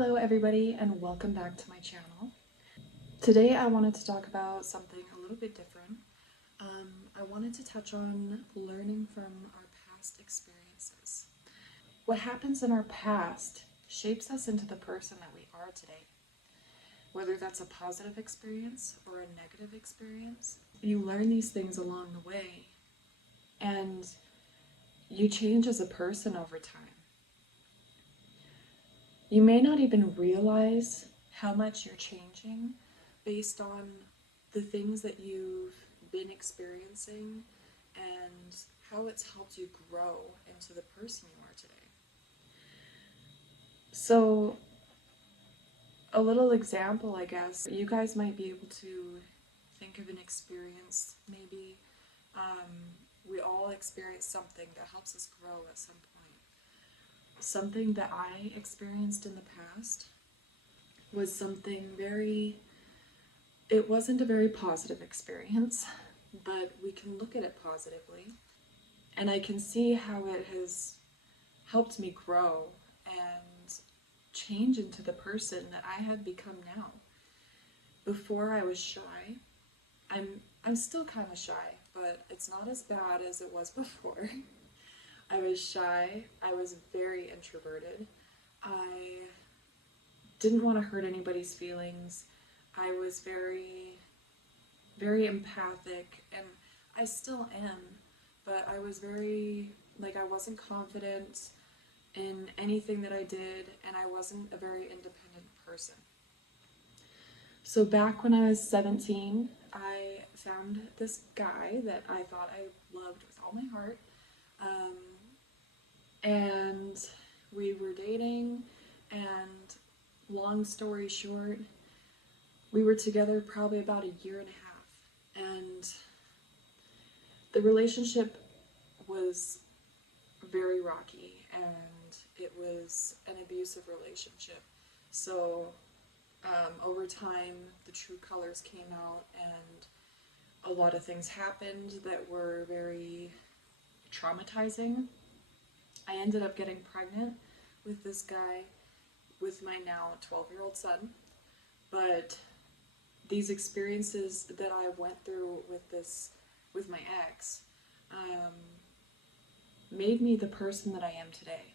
Hello everybody and welcome back to my channel. Today I wanted to talk about something a little bit different. I wanted to touch on learning from our past experiences. What happens in our past shapes us into the person that we are today. Whether that's a positive experience or a negative experience, you learn these things along the way and you change as a person over time. You may not even realize how much you're changing based on the things that you've been experiencing and how it's helped you grow into the person you are today. So, a little example, I guess, you guys might be able to think of an experience, maybe. We all experience something that helps us grow at some point. Something that I experienced in the past was something it wasn't a very positive experience, but we can look at it positively. And I can see how it has helped me grow and change into the person that I have become now. Before I was shy. I'm still kind of shy, but it's not as bad as it was before. I was shy. I was very introverted. I didn't want to hurt anybody's feelings. I was very, very empathic, and I still am, but I was I wasn't confident in anything that I did, and I wasn't a very independent person. So back when I was 17, I found this guy that I thought I loved with all my heart. And we were dating, and long story short, we were together probably about a year and a half. And the relationship was very rocky, and it was an abusive relationship. So over time, the true colors came out, and a lot of things happened that were very traumatizing. I ended up getting pregnant with this guy, with my now 12-year-old son. But these experiences that I went through with my ex, made me the person that I am today.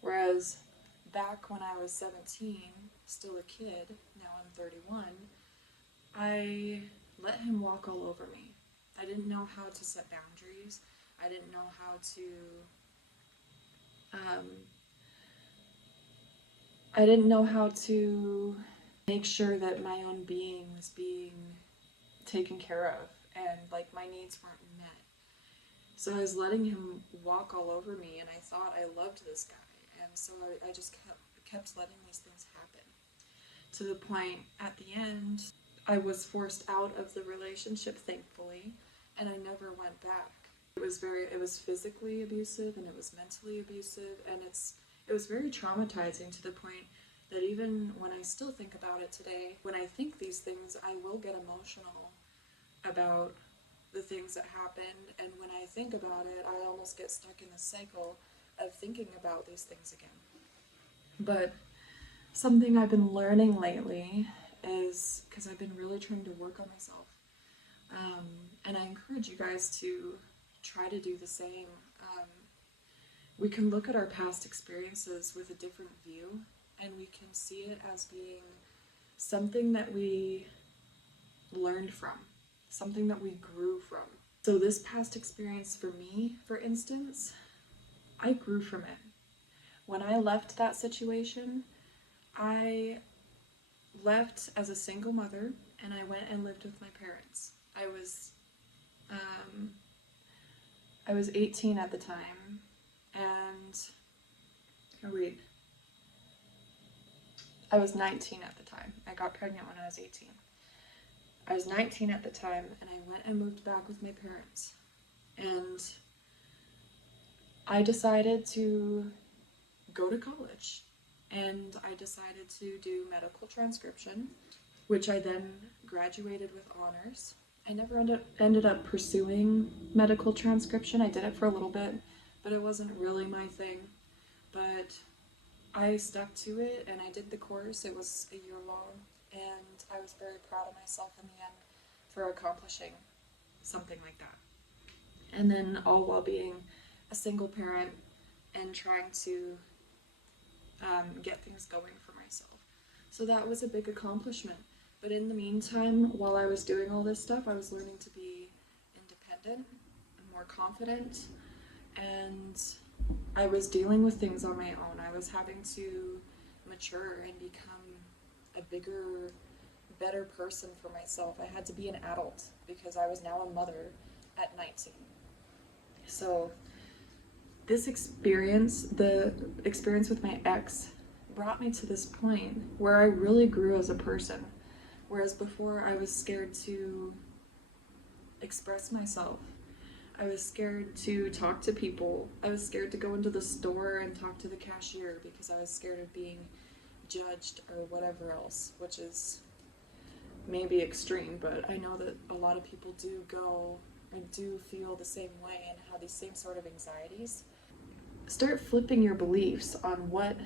Whereas back when I was 17, still a kid, now I'm 31, I let him walk all over me. I didn't know how to set boundaries. I didn't know how to make sure that my own being was being taken care of, and my needs weren't met. So I was letting him walk all over me, and I thought I loved this guy, and so I just kept letting these things happen. To the point, at the end, I was forced out of the relationship, thankfully, and I never went back. It was physically abusive, and it was mentally abusive, and it was very traumatizing, to the point that even when I still think about it today, when I think these things, I will get emotional about the things that happened, and when I think about it, I almost get stuck in the cycle of thinking about these things again. But something I've been learning lately is, because I've been really trying to work on myself, and I encourage you guys to try to do the same. We can look at our past experiences with a different view, and we can see it as being something that we learned from, something that we grew from. So this past experience for me, for instance, I grew from it. When I left that situation, I left as a single mother, and I went and lived with my parents. I was 18 at the time, and I was 19 at the time. I got pregnant when I was 18. I was 19 at the time, and I went and moved back with my parents. And I decided to go to college, and I decided to do medical transcription, which I then graduated with honors. I never ended up pursuing medical transcription. I did it for a little bit, but it wasn't really my thing. But I stuck to it and I did the course. It was a year long, and I was very proud of myself in the end for accomplishing something like that. And then all while being a single parent and trying to get things going for myself. So that was a big accomplishment. But in the meantime, while I was doing all this stuff, I was learning to be independent and more confident, and I was dealing with things on my own. I was having to mature and become a bigger, better person for myself. I had to be an adult because I was now a mother at 19. So this experience, the experience with my ex, brought me to this point where I really grew as a person. Whereas before I was scared to express myself. I was scared to talk to people. I was scared to go into the store and talk to the cashier because I was scared of being judged or whatever else, which is maybe extreme, but I know that a lot of people do go and do feel the same way and have these same sort of anxieties. Start flipping your beliefs on what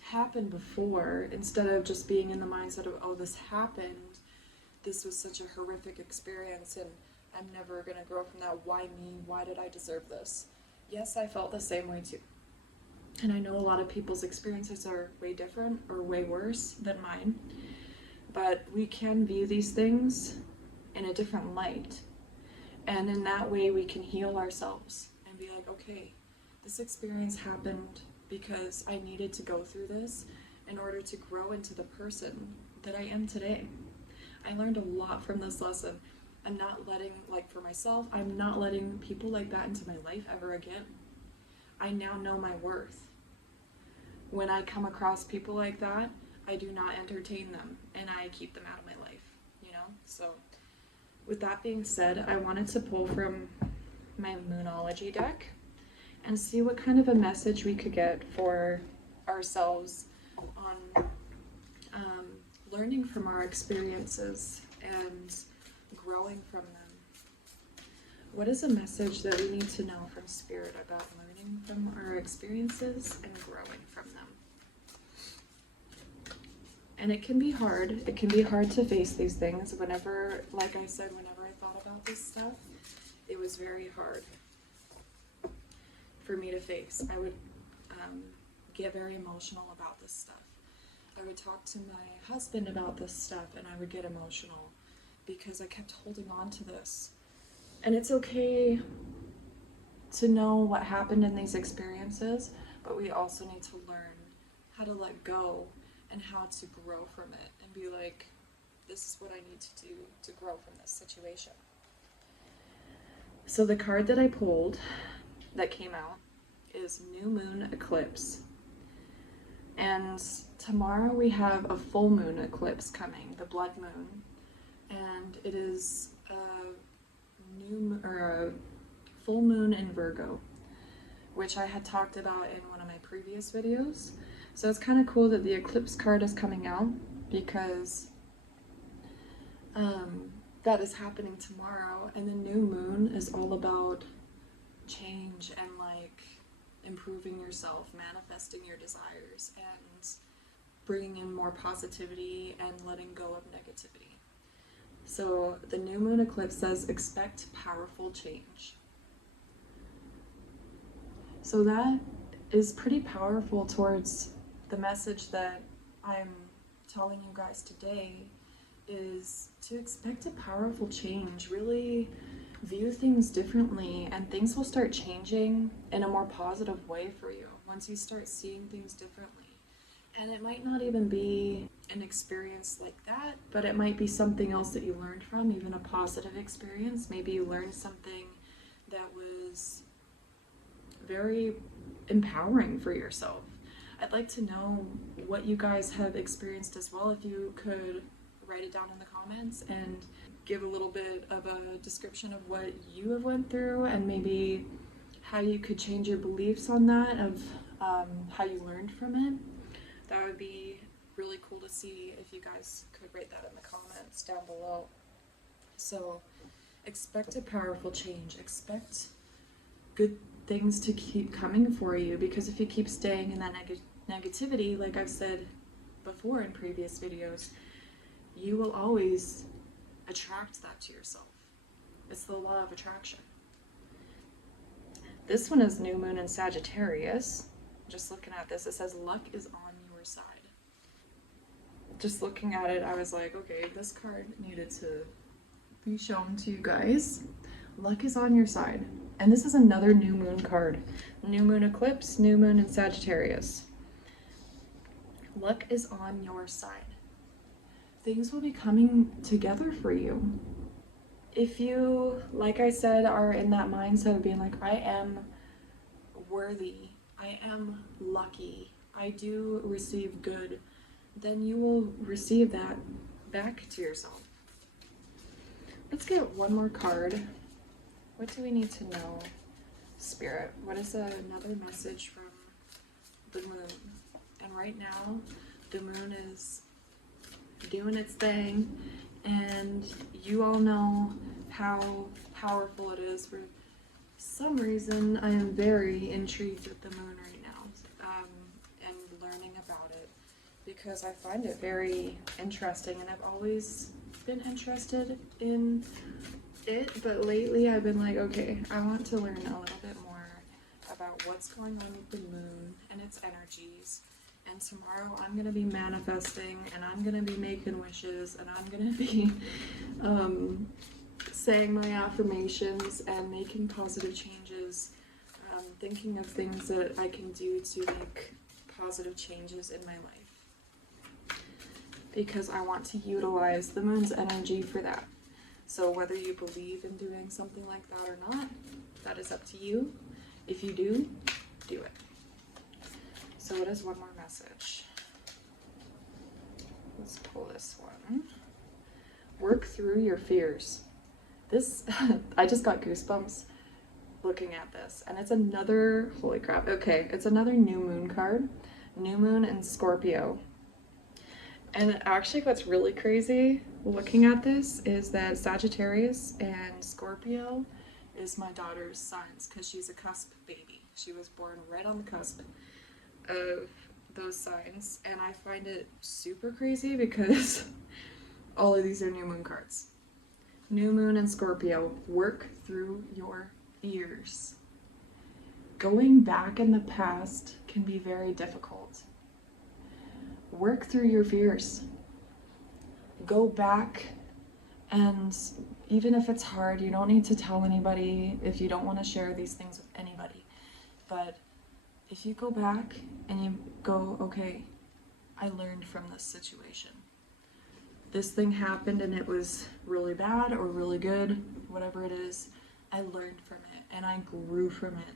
happened before, instead of just being in the mindset of, oh, this happened, this was such a horrific experience and I'm never gonna grow from that. Why me? Why did I deserve this? Yes, I felt the same way too. And I know a lot of people's experiences are way different or way worse than mine, but we can view these things in a different light. And in that way, we can heal ourselves and be like, okay, this experience happened because I needed to go through this in order to grow into the person that I am today. I learned a lot from this lesson. I'm not letting, like for myself, I'm not letting people like that into my life ever again. I now know my worth. When I come across people like that, I do not entertain them and I keep them out of my life, you know? So with that being said, I wanted to pull from my Moonology deck and see what kind of a message we could get for ourselves on learning from our experiences and growing from them. What is a message that we need to know from Spirit about learning from our experiences and growing from them? And it can be hard. It can be hard to face these things. Whenever, like I said, whenever I thought about this stuff, it was very hard for me to face. I would get very emotional about this stuff. I would talk to my husband about this stuff and I would get emotional because I kept holding on to this. And it's okay to know what happened in these experiences, but we also need to learn how to let go and how to grow from it and be like, this is what I need to do to grow from this situation. So the card that I pulled that came out is New Moon Eclipse. And tomorrow we have a full moon eclipse coming, the blood moon. And it is a full moon in Virgo, which I had talked about in one of my previous videos. So it's kind of cool that the eclipse card is coming out because that is happening tomorrow, and the new moon is all about change and like improving yourself, manifesting your desires, and bringing in more positivity and letting go of negativity. So the new moon eclipse says expect powerful change. So that is pretty powerful towards the message that I'm telling you guys today, is to expect a powerful change. Really view things differently and things will start changing in a more positive way for you once you start seeing things differently. And it might not even be an experience like that, but it might be something else that you learned from, even a positive experience. Maybe you learned something that was very empowering for yourself. I'd like to know what you guys have experienced as well. If you could write it down in the comments and give a little bit of a description of what you have went through and maybe how you could change your beliefs on that, of how you learned from it. That would be really cool to see if you guys could write that in the comments down below. So expect a powerful change. Expect good things to keep coming for you, because if you keep staying in that negativity, like I've said before in previous videos, you will always attract that to yourself. It's the law of attraction. This one is new moon in Sagittarius. Just looking at this, it says luck is on your side. Just looking at it, I was like, okay, this card needed to be shown to you guys. Luck is on your side. And this is another new moon card. New moon eclipse, new moon in Sagittarius. Luck is on your side. Things will be coming together for you. If you, like I said, are in that mindset of being like, I am worthy, I am lucky, I do receive good, then you will receive that back to yourself. Let's get one more card. What do we need to know, Spirit? What is another message from the moon? And right now, the moon is doing its thing, and you all know how powerful it is. For some reason, I am very intrigued with the moon right now, and learning about it, because I find it very interesting, and I've always been interested in it, but lately I've been like, okay, I want to learn a little bit more about what's going on with the moon and its energies. And tomorrow I'm going to be manifesting, and I'm going to be making wishes, and I'm going to be saying my affirmations and making positive changes, thinking of things that I can do to make positive changes in my life. Because I want to utilize the moon's energy for that. So whether you believe in doing something like that or not, that is up to you. If you do, do it. So what is one more message? Let's pull this one. Work through your fears. This, I just got goosebumps looking at this. And it's another, holy crap, okay, it's another new moon card. New moon in Scorpio. And actually what's really crazy looking at this is that Sagittarius and Scorpio is my daughter's signs, because she's a cusp baby. She was born right on the cusp of those signs, and I find it super crazy because all of these are new moon cards. New moon and Scorpio. Work through your fears. Going back in the past can be very difficult. Work through your fears. Go back, and even if it's hard, you don't need to tell anybody if you don't want to share these things with anybody. But if you go back and you go, okay, I learned from this situation. This thing happened and it was really bad or really good, whatever it is, I learned from it and I grew from it.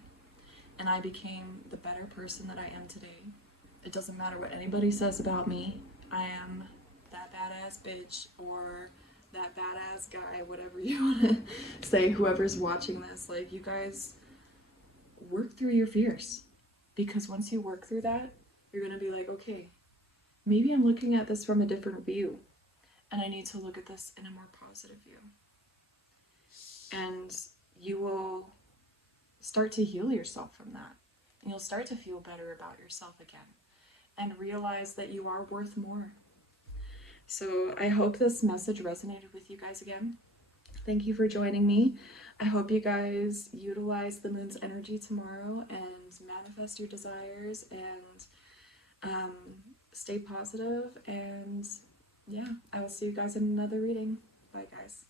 And I became the better person that I am today. It doesn't matter what anybody says about me. I am that badass bitch or that badass guy, whatever you want to say, whoever's watching this. Like, you guys, work through your fears. Because once you work through that, you're going to be like, okay, maybe I'm looking at this from a different view, and I need to look at this in a more positive view. And you will start to heal yourself from that. And you'll start to feel better about yourself again and realize that you are worth more. So I hope this message resonated with you guys again. Thank you for joining me. I hope you guys utilize the moon's energy tomorrow and manifest your desires and stay positive. And yeah, I will see you guys in another reading. Bye, guys.